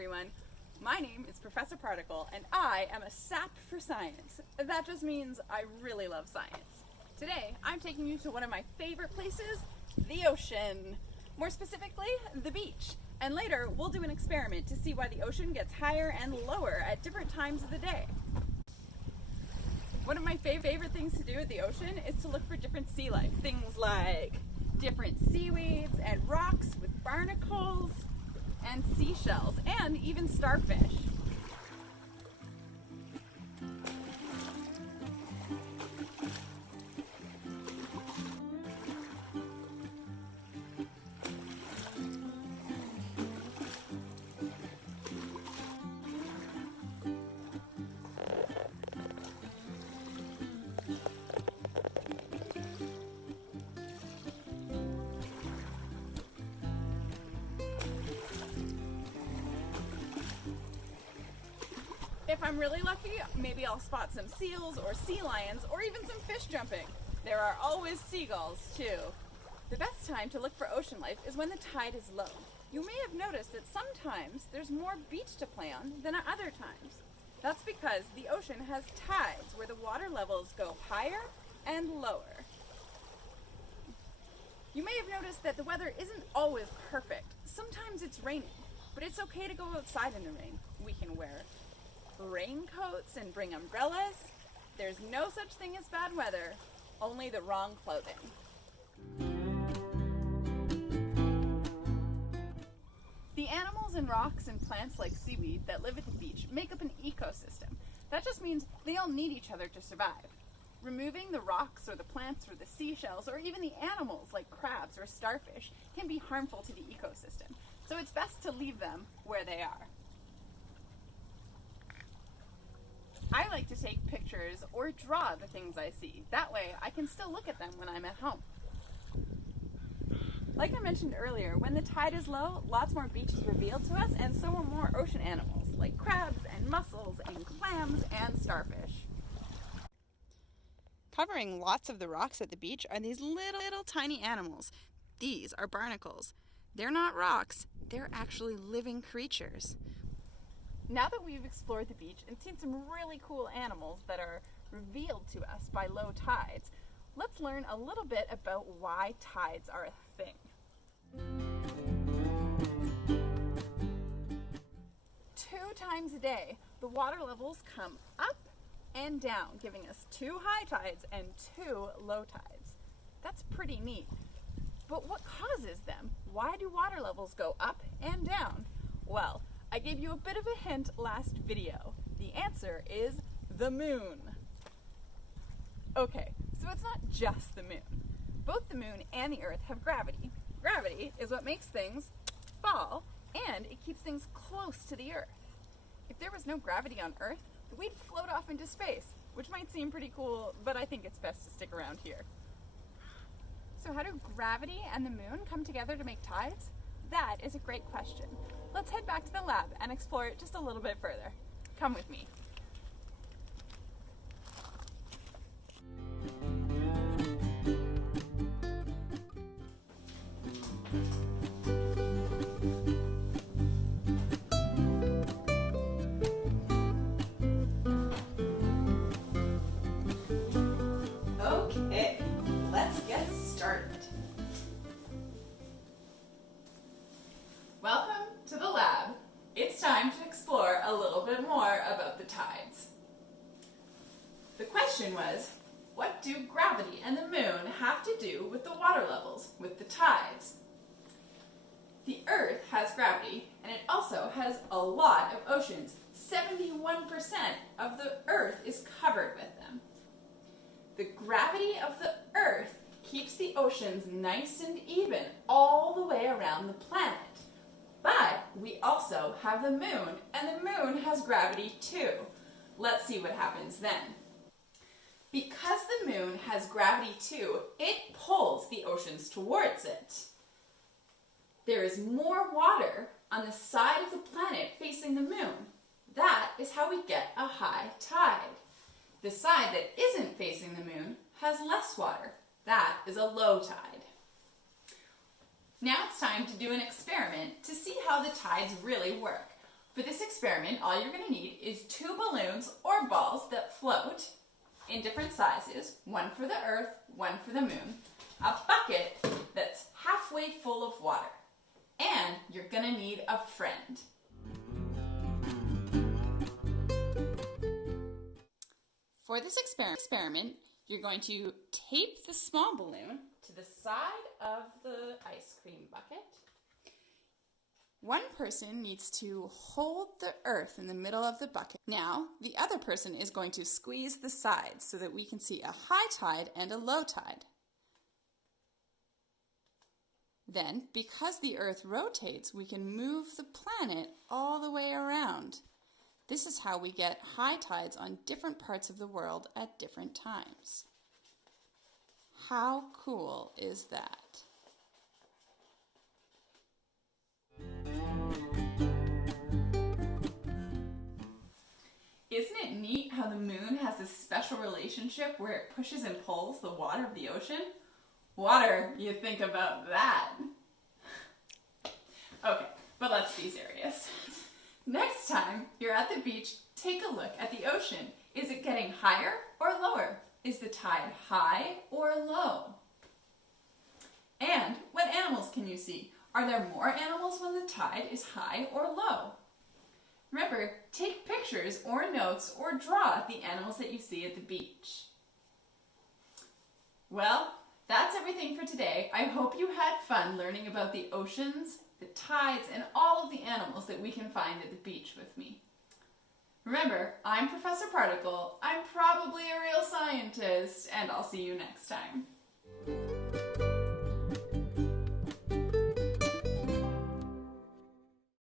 everyone. My name is Professor Particle, and I am a sap for science. That just means I really love science. Today, I'm taking you to one of my favorite places, the ocean. More specifically, the beach. And later, we'll do an experiment to see why the ocean gets higher and lower at different times of the day. One of my favorite things to do at the ocean is to look for different sea life. Things like different seaweeds and rocks with barnacles and seashells and even starfish. If I'm really lucky, maybe I'll spot some seals or sea lions or even some fish jumping. There are always seagulls too. The best time to look for ocean life is when the tide is low. You may have noticed that sometimes there's more beach to play on than at other times. That's because the ocean has tides where the water levels go higher and lower. You may have noticed that the weather isn't always perfect. Sometimes it's raining, but it's okay to go outside in the rain. We can wear raincoats and bring umbrellas. There's no such thing as bad weather, only the wrong clothing. The animals and rocks and plants like seaweed that live at the beach make up an ecosystem. That just means they all need each other to survive. Removing the rocks or the plants or the seashells or even the animals like crabs or starfish can be harmful to the ecosystem, so it's best to leave them where they are. I like to take pictures or draw the things I see. That way I can still look at them when I'm at home. Like I mentioned earlier, when the tide is low, lots more beach is revealed to us, and so are more ocean animals like crabs and mussels and clams and starfish. Covering lots of the rocks at the beach are these little tiny animals. These are barnacles. They're not rocks, they're actually living creatures. Now that we've explored the beach and seen some really cool animals that are revealed to us by low tides, let's learn a little bit about why tides are a thing. 2 times a day, the water levels come up and down, giving us 2 high tides and 2 low tides. That's pretty neat. But what causes them? Why do water levels go up and down? Well, I gave you a bit of a hint last video. The answer is the moon. Okay, so it's not just the moon. Both the moon and the earth have gravity. Gravity is what makes things fall, and it keeps things close to the earth. If there was no gravity on earth, we'd float off into space, which might seem pretty cool, but I think it's best to stick around here. So how do gravity and the moon come together to make tides? That is a great question. Let's head back to the lab and explore it just a little bit further. Come with me. Okay, let's get started. Welcome to the lab. It's time to explore a little bit more about the tides. The question was, what do gravity and the moon have to do with the water levels, with the tides? The Earth has gravity, and it also has a lot of oceans. 71% of the Earth is covered with them. The gravity of the Earth keeps the oceans nice and even all the way around the planet. But we also have the moon, and the moon has gravity too. Let's see what happens then. Because the moon has gravity too, it pulls the oceans towards it. There is more water on the side of the planet facing the moon. That is how we get a high tide. The side that isn't facing the moon has less water. That is a low tide. Now it's time to do an experiment to see how the tides really work. For this experiment, all you're going to need is 2 balloons or balls that float in different sizes, one for the Earth, one for the Moon, a bucket that's halfway full of water, and you're going to need a friend. For this experiment, you're going to tape the small balloon to the side of the ice cream bucket. One person needs to hold the earth in the middle of the bucket. Now, the other person is going to squeeze the sides so that we can see a high tide and a low tide. Then, because the earth rotates, we can move the planet all the way around. This is how we get high tides on different parts of the world at different times. How cool is that? Isn't it neat how the moon has this special relationship where it pushes and pulls the water of the ocean? Water, you think about that. Okay, but let's be serious. Next time you're at the beach, take a look at the ocean. Is it getting higher or lower? Is the tide high or low? And what animals can you see? Are there more animals when the tide is high or low? Remember, take pictures or notes or draw the animals that you see at the beach. Well, that's everything for today. I hope you had fun learning about the oceans, the tides, and all of the animals that we can find at the beach with me. Remember, I'm Professor Particle, I'm probably a real scientist, and I'll see you next time.